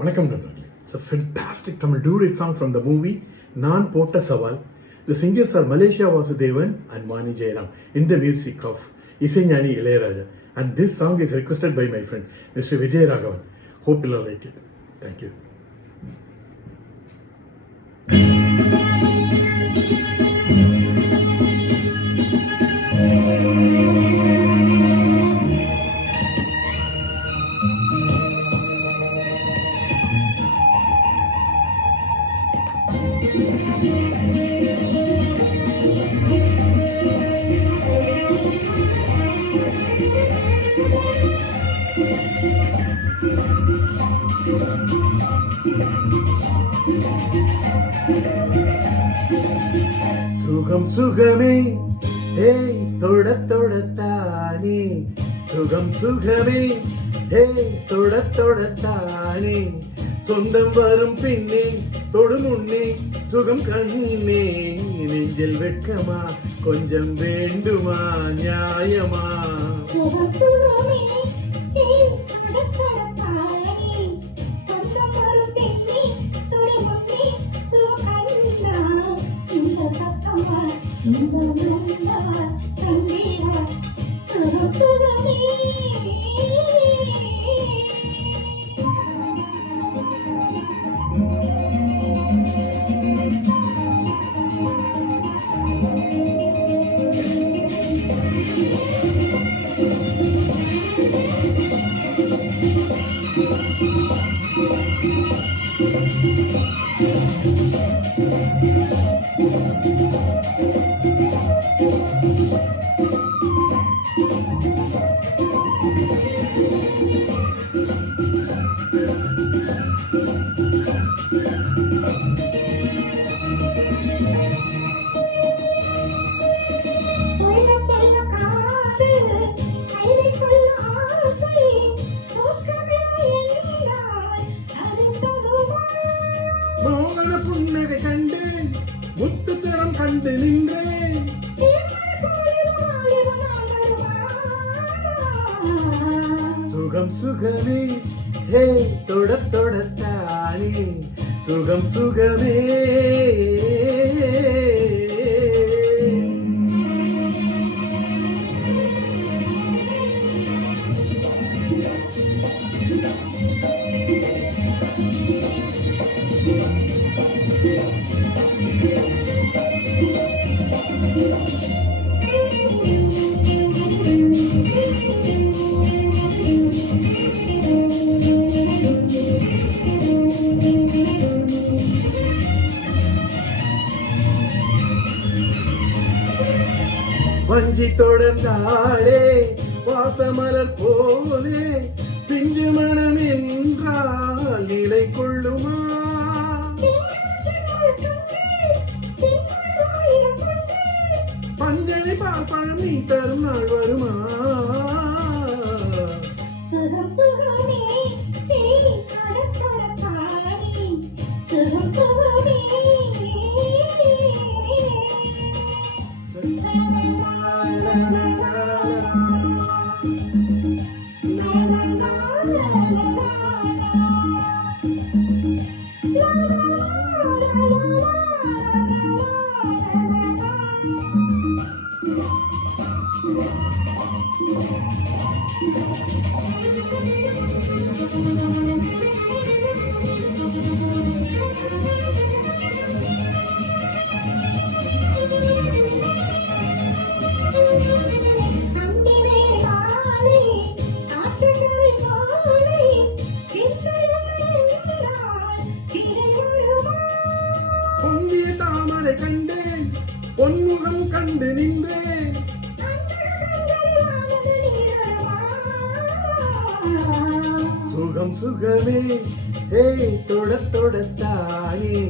வணக்கம் நண்பர்களே. It's a fantastic Tamil duet song from the movie நான் போட்ட சவால். The singers are Malaysia Vasudevan and Mani Jairam in the music of Isaignani Ilayaraja. And this song is requested by my friend Mr. Vijay Raghavan. Hope you'll like it. Thank you. சுகம் சுகமே ஹே தொட தொடத்தானே சுகம் சுகமே ஹே தொட தொடத்தானே சொந்தம் வரும் பின்னே தொடு முன்னே சுகம் கண்ணே நெஞ்சில் வெட்கமா கொஞ்சம் வேண்டுமா நியாயமா சுகம் சுகமே ஹே தொட தொடத்தானே சொந்தம் வரும் பின்னே தொடு முன்னே சுகம் கண்ணே இந்த பக்கமா இந்த முன்னா கண்ணீரா சுகம் சுகமே மோகன புன்னகை கண்டேன் முத்துச்சரம் கண்டு நின்றேன் சுகம் சுகமே ஹே தொட தொடத்தானே சுகம் சுகமே வஞ்சி தொடர்ந்தாளே வாசமலர் போலே பிஞ்சு மனம் என்றால் நிலை கொள்ளுமா பஞ்சனை பால் பழம் நீ தரும் நாள் வருமா பொங்கிய தாமரை கண்டேன் பொன்முகம் கண்டு நின்றேன் சுகம் சுகமே ஹே தொட தொடத்தானே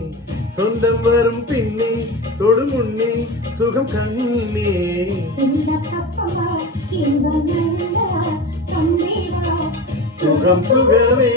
சொந்தம் வரும் பின்னே தொடு முன்னே சுகம் கண்ணே சுகம் சுகமே